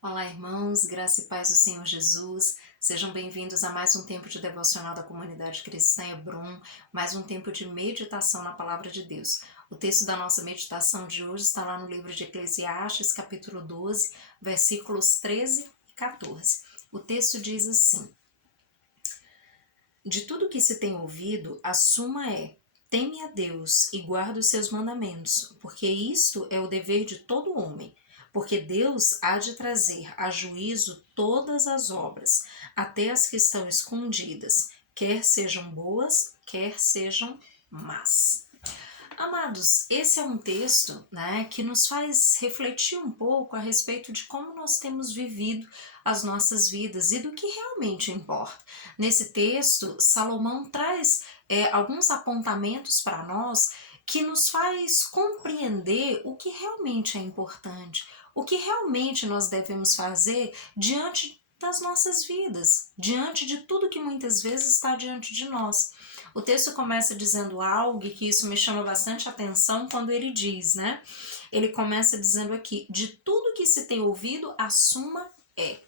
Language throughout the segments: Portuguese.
Olá, irmãos, graça e paz do Senhor Jesus. Sejam bem-vindos a mais um tempo de devocional da comunidade cristã Hebron, mais um tempo de meditação na palavra de Deus. O texto da nossa meditação de hoje está lá no livro de Eclesiastes, capítulo 12, versículos 13 e 14. O texto diz assim: De tudo que se tem ouvido, a suma é: teme a Deus e guarda os seus mandamentos, porque isto é o dever de todo homem. Porque Deus há de trazer a juízo todas as obras, até as que estão escondidas, quer sejam boas, quer sejam más. Amados, esse é um texto, né, que nos faz refletir um pouco a respeito de como nós temos vivido as nossas vidas e do que realmente importa. Nesse texto, Salomão traz alguns apontamentos para nós que nos faz compreender o que realmente é importante, o que realmente nós devemos fazer diante das nossas vidas, diante de tudo que muitas vezes está diante de nós. O texto começa dizendo algo que isso me chama bastante atenção quando ele diz, né? Ele começa dizendo aqui: de tudo que se tem ouvido, a suma é.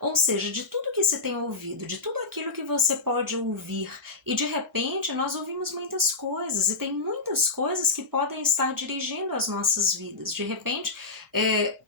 Ou seja, de tudo que se tem ouvido, de tudo aquilo que você pode ouvir, e de repente nós ouvimos muitas coisas, e tem muitas coisas que podem estar dirigindo as nossas vidas. De repente,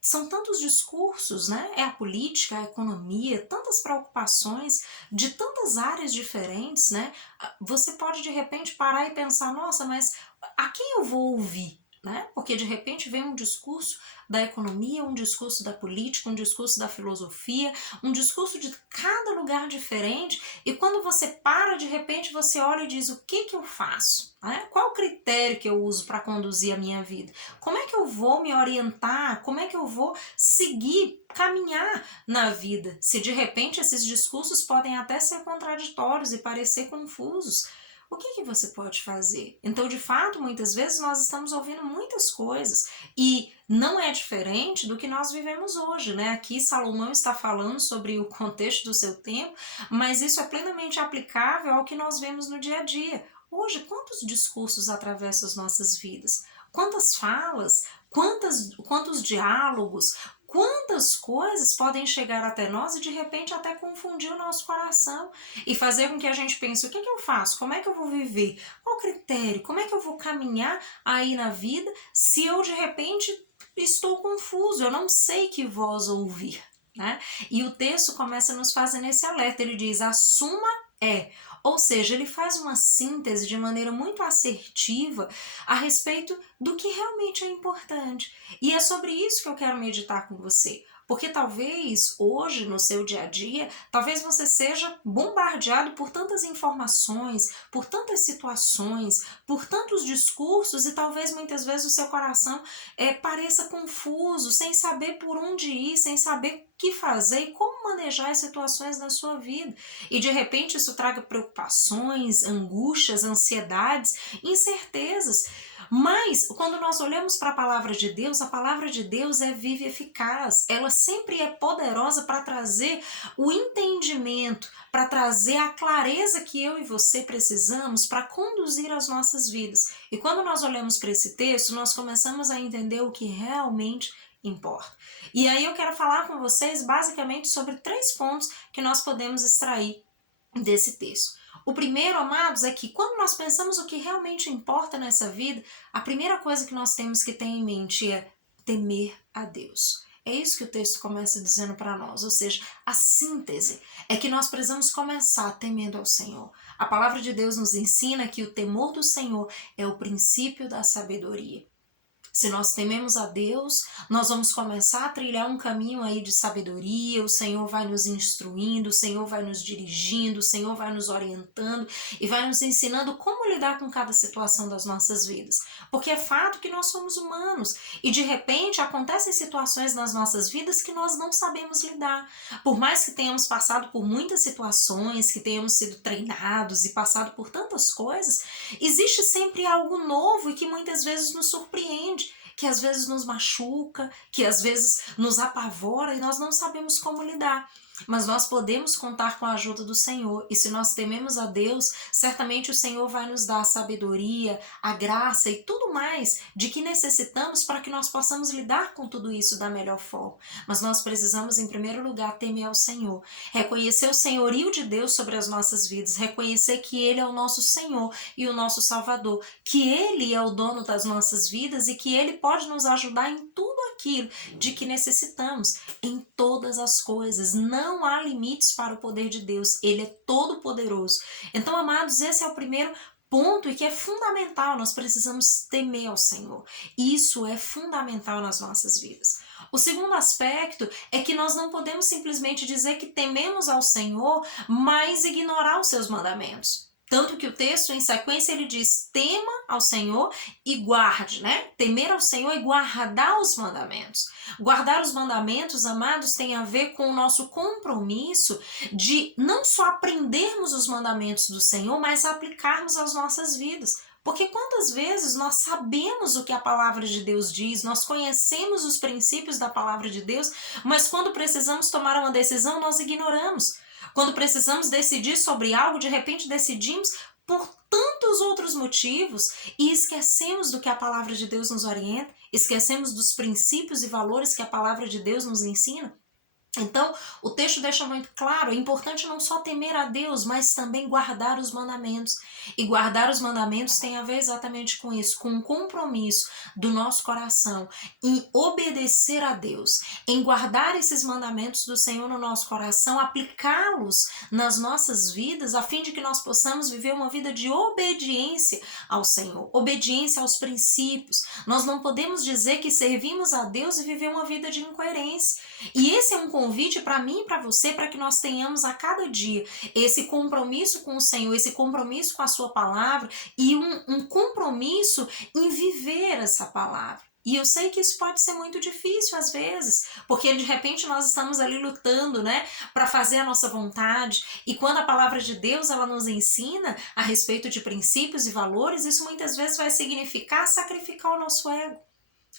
são tantos discursos, né? É a política, a economia, tantas preocupações de tantas áreas diferentes, né? Você pode de repente parar e pensar: nossa, mas a quem eu vou ouvir? Né? Porque de repente vem um discurso da economia, um discurso da política, um discurso da filosofia, um discurso de cada lugar diferente, e quando você para, de repente você olha e diz: o que eu faço? Né? Qual o critério que eu uso para conduzir a minha vida? Como é que eu vou me orientar? Como é que eu vou seguir, caminhar na vida? Se de repente esses discursos podem até ser contraditórios e parecer confusos, o que você pode fazer? Então, de fato, muitas vezes nós estamos ouvindo muitas coisas e não é diferente do que nós vivemos hoje, né? Aqui Salomão está falando sobre o contexto do seu tempo, mas isso é plenamente aplicável ao que nós vemos no dia a dia. Hoje, quantos discursos atravessam as nossas vidas? Quantas falas? Quantos diálogos? Quantas coisas podem chegar até nós e de repente até confundir o nosso coração e fazer com que a gente pense: o que eu faço? Como é que eu vou viver? Qual o critério? Como é que eu vou caminhar aí na vida se eu de repente estou confuso, eu não sei que voz ouvir, né? E o texto começa nos fazendo esse alerta, ele diz: a suma é. Ou seja, ele faz uma síntese de maneira muito assertiva a respeito do que realmente é importante. E é sobre isso que eu quero meditar com você. Porque talvez hoje, no seu dia a dia, talvez você seja bombardeado por tantas informações, por tantas situações, por tantos discursos, e talvez muitas vezes o seu coração pareça confuso, sem saber por onde ir, sem saber o que fazer e como manejar as situações na sua vida. E de repente isso traga preocupações, angústias, ansiedades, incertezas. Mas quando nós olhamos para a palavra de Deus é viva e eficaz. Ela sempre é poderosa para trazer o entendimento, para trazer a clareza que eu e você precisamos para conduzir as nossas vidas. E quando nós olhamos para esse texto, nós começamos a entender o que realmente importa. E aí eu quero falar com vocês basicamente sobre 3 pontos que nós podemos extrair desse texto. O primeiro, amados, é que quando nós pensamos o que realmente importa nessa vida, a primeira coisa que nós temos que ter em mente é temer a Deus. É isso que o texto começa dizendo para nós, ou seja, a síntese é que nós precisamos começar temendo ao Senhor. A palavra de Deus nos ensina que o temor do Senhor é o princípio da sabedoria. Se nós tememos a Deus, nós vamos começar a trilhar um caminho aí de sabedoria, o Senhor vai nos instruindo, o Senhor vai nos dirigindo, o Senhor vai nos orientando e vai nos ensinando como lidar com cada situação das nossas vidas. Porque é fato que nós somos humanos e de repente acontecem situações nas nossas vidas que nós não sabemos lidar. Por mais que tenhamos passado por muitas situações, que tenhamos sido treinados e passado por tantas coisas, existe sempre algo novo e que muitas vezes nos surpreende, que às vezes nos machuca, que às vezes nos apavora e nós não sabemos como lidar. mas nós podemos contar com a ajuda do Senhor. E se nós tememos a Deus, certamente o Senhor vai nos dar a sabedoria, a graça e tudo mais de que necessitamos para que nós possamos lidar com tudo isso da melhor forma. Mas nós precisamos, em primeiro lugar, temer ao Senhor, reconhecer o senhorio de Deus sobre as nossas vidas, reconhecer que Ele é o nosso Senhor e o nosso Salvador, que Ele é o dono das nossas vidas e que Ele pode nos ajudar em tudo aquilo de que necessitamos, em todas as coisas. Não há limites para o poder de Deus, Ele é todo poderoso. Então, amados, esse é o primeiro ponto e que é fundamental. Nós precisamos temer ao Senhor. Isso é fundamental nas nossas vidas. O segundo aspecto é que nós não podemos simplesmente dizer que tememos ao Senhor, mas ignorar os seus mandamentos. Tanto que o texto, em sequência, ele diz: tema ao Senhor e guarde, né? Temer ao Senhor e guardar os mandamentos. Guardar os mandamentos, amados, tem a ver com o nosso compromisso de não só aprendermos os mandamentos do Senhor, mas aplicarmos às nossas vidas. Porque quantas vezes nós sabemos o que a palavra de Deus diz, nós conhecemos os princípios da palavra de Deus, mas quando precisamos tomar uma decisão, nós ignoramos. Quando precisamos decidir sobre algo, de repente decidimos por tantos outros motivos e esquecemos do que a palavra de Deus nos orienta, esquecemos dos princípios e valores que a palavra de Deus nos ensina. Então, o texto deixa muito claro, é importante não só temer a Deus, mas também guardar os mandamentos. E guardar os mandamentos tem a ver exatamente com isso, com um compromisso do nosso coração em obedecer a Deus, em guardar esses mandamentos do Senhor no nosso coração, aplicá-los nas nossas vidas, a fim de que nós possamos viver uma vida de obediência ao Senhor, obediência aos princípios. Nós não podemos dizer que servimos a Deus e viver uma vida de incoerência. E esse é um convite para mim e para você, para que nós tenhamos a cada dia esse compromisso com o Senhor, esse compromisso com a sua palavra e um compromisso em viver essa palavra. E eu sei que isso pode ser muito difícil às vezes, porque de repente nós estamos ali lutando, né, para fazer a nossa vontade, e quando a palavra de Deus ela nos ensina a respeito de princípios e valores, isso muitas vezes vai significar sacrificar o nosso ego.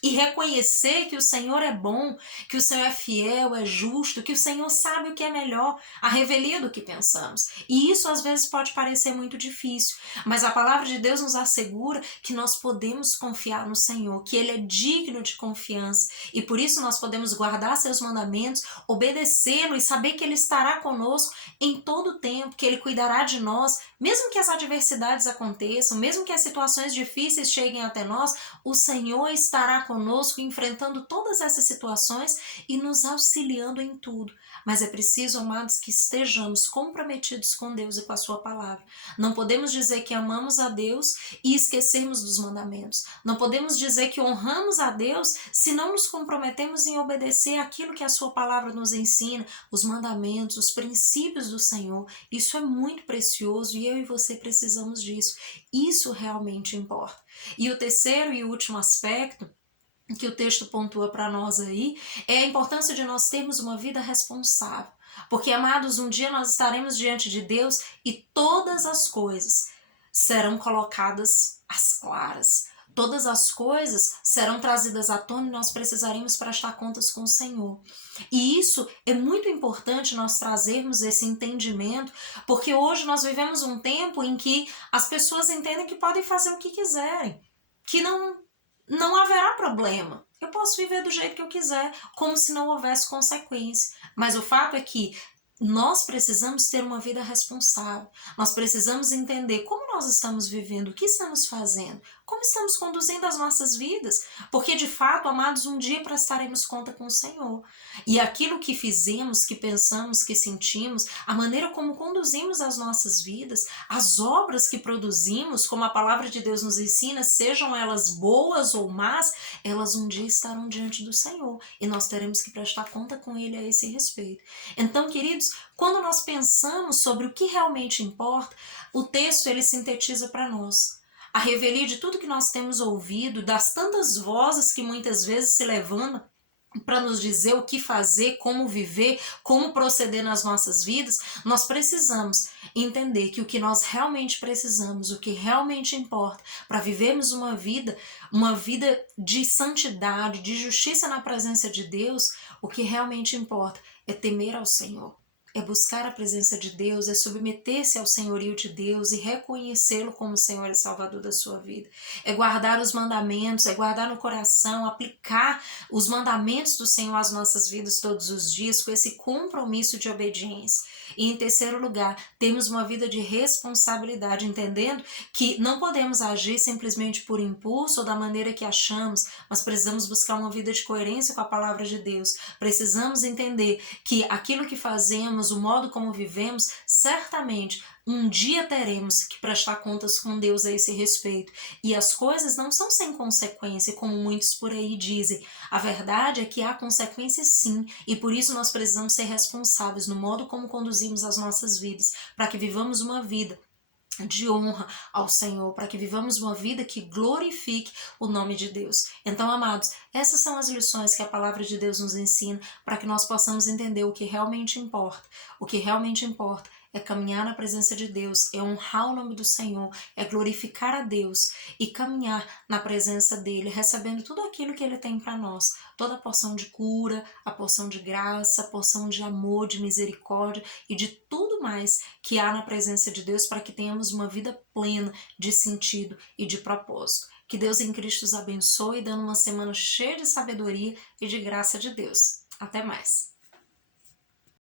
E reconhecer que o Senhor é bom, que o Senhor é fiel, é justo, que o Senhor sabe o que é melhor, a revelia do que pensamos. E isso às vezes pode parecer muito difícil, mas a palavra de Deus nos assegura que nós podemos confiar no Senhor, que Ele é digno de confiança, e por isso nós podemos guardar seus mandamentos, obedecê-lo e saber que Ele estará conosco em todo o tempo, que Ele cuidará de nós, mesmo que as adversidades aconteçam, mesmo que as situações difíceis cheguem até nós, o Senhor estará conosco, enfrentando todas essas situações e nos auxiliando em tudo. Mas é preciso, amados, que estejamos comprometidos com Deus e com a sua palavra. Não podemos dizer que amamos a Deus e esquecermos dos mandamentos. Não podemos dizer que honramos a Deus se não nos comprometemos em obedecer aquilo que a sua palavra nos ensina, os mandamentos, os princípios do Senhor. Isso é muito precioso e eu e você precisamos disso. Isso realmente importa. E o terceiro e último aspecto que o texto pontua para nós aí, é a importância de nós termos uma vida responsável. Porque, amados, um dia nós estaremos diante de Deus e todas as coisas serão colocadas às claras. Todas as coisas serão trazidas à tona e nós precisaremos prestar contas com o Senhor. E isso é muito importante nós trazermos esse entendimento, porque hoje nós vivemos um tempo em que as pessoas entendem que podem fazer o que quiserem, que não haverá problema. Eu posso viver do jeito que eu quiser, como se não houvesse consequência. Mas o fato é que nós precisamos ter uma vida responsável. Nós precisamos entender como nós estamos vivendo, o que estamos fazendo, como estamos conduzindo as nossas vidas. Porque, de fato, amados, um dia prestaremos conta com o Senhor. E aquilo que fizemos, que pensamos, que sentimos, a maneira como conduzimos as nossas vidas, as obras que produzimos, como a palavra de Deus nos ensina, sejam elas boas ou más, elas um dia estarão diante do Senhor. E nós teremos que prestar conta com Ele a esse respeito. Então, queridos, quando nós pensamos sobre o que realmente importa, o texto ele sintetiza para nós. A revelia de tudo que nós temos ouvido, das tantas vozes que muitas vezes se levantam para nos dizer o que fazer, como viver, como proceder nas nossas vidas, nós precisamos entender que o que nós realmente precisamos, o que realmente importa para vivermos uma vida de santidade, de justiça na presença de Deus, o que realmente importa é temer ao Senhor. é buscar a presença de Deus, é submeter-se ao senhorio de Deus e reconhecê-lo como Senhor e Salvador da sua vida. É guardar os mandamentos, é guardar no coração, aplicar os mandamentos do Senhor às nossas vidas todos os dias, com esse compromisso de obediência. E em terceiro lugar, temos uma vida de responsabilidade, entendendo que não podemos agir simplesmente por impulso ou da maneira que achamos, mas precisamos buscar uma vida de coerência com a palavra de Deus. Precisamos entender que aquilo que fazemos, o modo como vivemos, certamente um dia teremos que prestar contas com Deus a esse respeito. E as coisas não são sem consequência, como muitos por aí dizem. A verdade é que há consequências sim, e por isso nós precisamos ser responsáveis no modo como conduzimos as nossas vidas, para que vivamos uma vida de honra ao Senhor, para que vivamos uma vida que glorifique o nome de Deus. Então, amados, essas são as lições que a palavra de Deus nos ensina para que nós possamos entender o que realmente importa. O que realmente importa é caminhar na presença de Deus, é honrar o nome do Senhor, é glorificar a Deus e caminhar na presença dele, recebendo tudo aquilo que ele tem para nós, toda a porção de cura, a porção de graça, a porção de amor, de misericórdia e de tudo mais que há na presença de Deus, para que tenhamos uma vida plena de sentido e de propósito. Que Deus em Cristo os abençoe, dando uma semana cheia de sabedoria e de graça de Deus. Até mais!